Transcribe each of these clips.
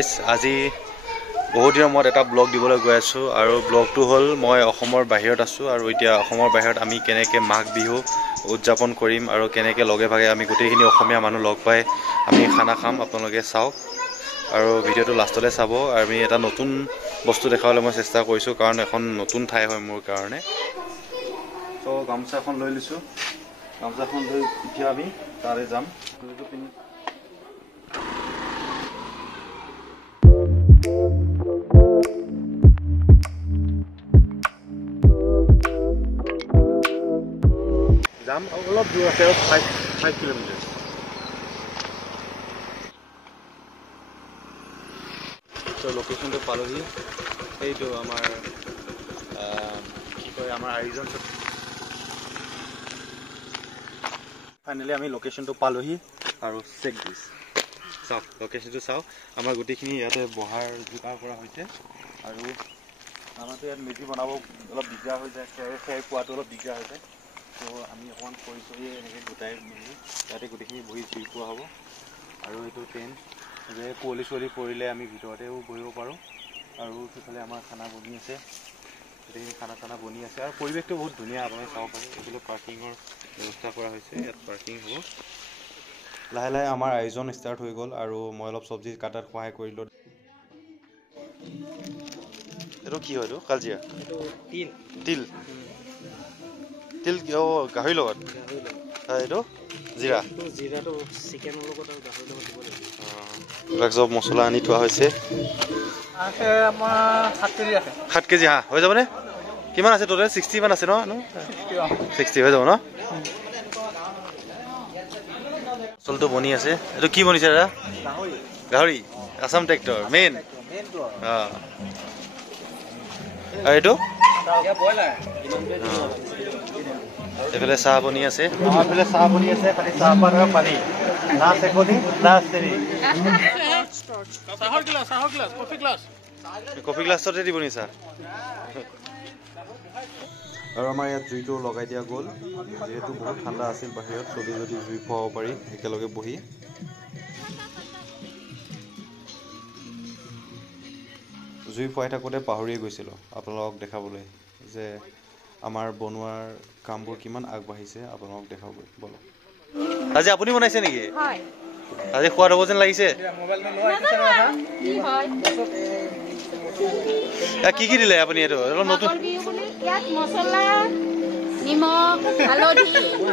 Guys আজি বহুত দিনৰ মূৰত এটা ব্লগ দিবলৈ গৈ আছোঁ আৰু ব্লগটো হ'ল মই অসমৰ বাহিৰত আছোঁ আৰু এতিয়া অসমৰ বাহিৰত আমি কেনেকৈ মাঘ বিহু উদযাপন কৰিম আৰু কেনেকৈ লগে ভাগে আমি গোটেইখিনি অসমীয়া মানুহ লগ পাই আমি খানা খাম আপোনালোকে চাওক আৰু ভিডিঅ'টো লাষ্টলৈ চাব আৰু আমি এটা নতুন বস্তু দেখাবলৈ মই চেষ্টা কৰিছোঁ কাৰণ এখন নতুন ঠাই হয় মোৰ কাৰণে তো গামোচা এখন লৈ লৈছোঁ গামোচাখন লৈ এতিয়া আমি তালৈ যাম যাম অলপ দূৰ আছে 5 কিলোমিটাৰ তো লোকেশ্যনটো পালোহি এইটো আমাৰ কি কয় আমাৰ আয়োজন ফাইনেলি আমি লোকেশ্যনটো পালোহি আৰু চেক দিছ চাওক লোকেশ্যনটো চাওক আমাৰ গোটেইখিনি ইয়াতে বহাৰ যোগাৰ কৰা হৈছে আৰু আমাৰতো ইয়াত মেজি বনাব অলপ দিগদাৰ হৈ যায় খেৰ পোৱাটো অলপ দিগদাৰ হৈ যায় তো আমি অকণমান কৰি চৰি এনেকৈ গোটাই মেলি ইয়াতে গোটেইখিনি বহি জুই পোৱা হ'ব আৰু এইটো টেণ্ট যে কুঁৱলী চুৱলী পৰিলে আমি ভিতৰতেও বহিব পাৰোঁ আৰু সেইফালে আমাৰ খানা বনি আছে গোটেইখিনি খানা চানা বনি আছে আৰু পৰিৱেশটো বহুত ধুনীয়া আপোনালোকে চাব পাৰে এইফালে পাৰ্কিঙৰ ব্যৱস্থা কৰা হৈছে ইয়াত পাৰ্কিং হ'ব লাহে লাহে আমাৰ আয়োজন ষ্টাৰ্ট হৈ গ'ল আৰু মই অলপ চব্জি কাটাত সহায় কৰিলোঁ এইটো কি হয় এইটো কালজিৰা তিল তিল কিয় গাহৰি লগত এইটো জিৰা জিৰাটো চিকেনৰ লগত আৰু গাহৰিৰ লগত দিব লাগিব এইবিলাক চব মছলা আনি থোৱা হৈছে 7 কেজি হাঁহ হৈ যাবনে কিমান আছে টোটেল 60 মান আছে ন 60 হৈ যাব ন চলটো বনি আছে এইটো কি বনিছে দাদা গাহৰি আসাম ট্ৰেক্টৰ মেইন আৰু এইটো এইফালে চাহ বনি আছে আমাৰফালে চাহ বনি আছে খালি চাহপাত আৰু পানী না চেকনি না চেনি কফি গ্লাছতে দিব নি চাহ আৰু আমাৰ ইয়াত জুইটো লগাই দিয়া গ'ল যিহেতু বহুত ঠাণ্ডা আছিল বাহিৰত চবেই যদি জুই খুৱাব পাৰি একেলগে বহি জুই ফুৱাই থাকোঁতে পাহৰিয়ে গৈছিলোঁ আপোনালোকক দেখাবলৈ যে আমাৰ বনোৱাৰ কামবোৰ কিমান আগবাঢ়িছে আপোনালোকক দেখাব বলক আজি আপুনি বনাইছে নেকি আজি সোৱাদ হ'ব যেন লাগিছে কি কি দিলে আপুনি এইটো অলপ নতুন মছলা নিমখ হালধি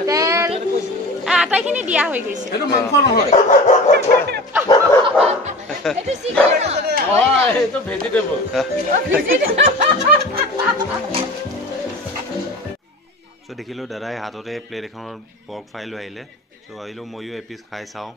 তেল আটাইখিনি দিয়া হৈ গৈছে এইটো মাংস নহয় এইটো চিকেন হয় এইটো ভেজিটেবল চ' দেখিলোঁ দাদাই হাততে প্লেট এখনৰ পৰ্ক ফ্ৰাই লৈ আহিলে চ' আহিলোঁ ময়ো এপিচ খাই চাওঁ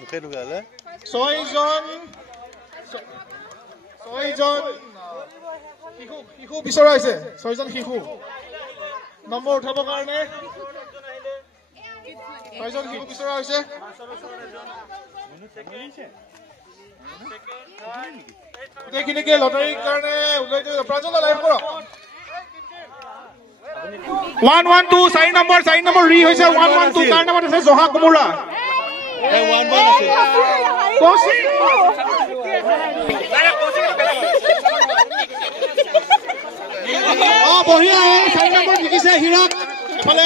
মুখে ঢুকালে 6 জন শিশু বিচৰা হৈছে 6 জন শিশু নম্বৰ উঠাবৰ কাৰণে 6 জন শিশু বিচৰা হৈছে গোটেইখিনিকে লটাৰীৰ কাৰণে ওলাই দিওঁ প্ৰাঞ্জল লাইভ কৰক 112 4 নম্বৰ ৰি হৈছে 112 তাৰ নামত আছে জহা কোমোৰা বঢ়িয়া 4 নম্বৰ জিকিছে হীৰক এফালে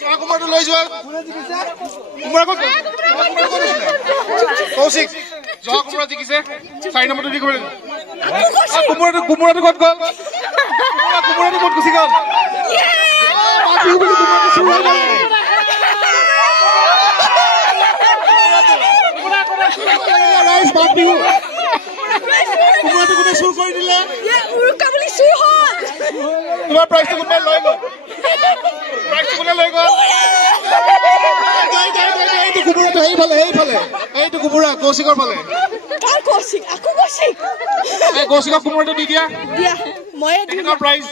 জহা কোমোৰাটো লৈ যোৱা কৌশিক জহা কোমোৰা জিকিছে 4 নম্বৰটো দি কৰিব কোমোৰাটো ক'ত গ'ল কোমোৰাটো ক'ত গুচি গ'ল কোমোৰাটো কোনে চুৰ কৰি দিলে তোমাৰ প্ৰাইচটো কোনে লৈ গ'ল কোমোৰাটো এইটো কোমোৰা কৌশিকৰ ফালে কৌশিকক কোমোৰাটো দি দিয়া prize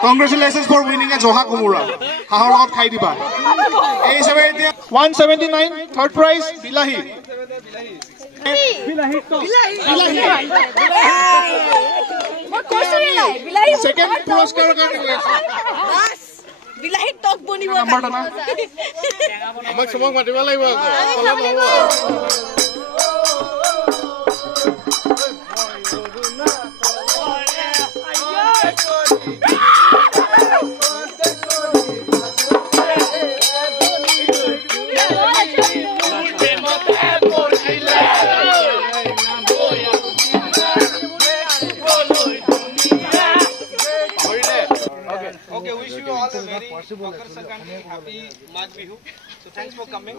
Congratulations for winning a Joha Kumura. How long can you buy? 179 third prize Bilahi. Second পুৰস্কাৰৰ কাৰণে গৈ আছে বিলাহী টক বনিব নাম্বাৰ টানা আমাক চবক মাতিব লাগিব Okay, wish you all a very Makar Sankranti happy Magh Bihu. So thanks for coming.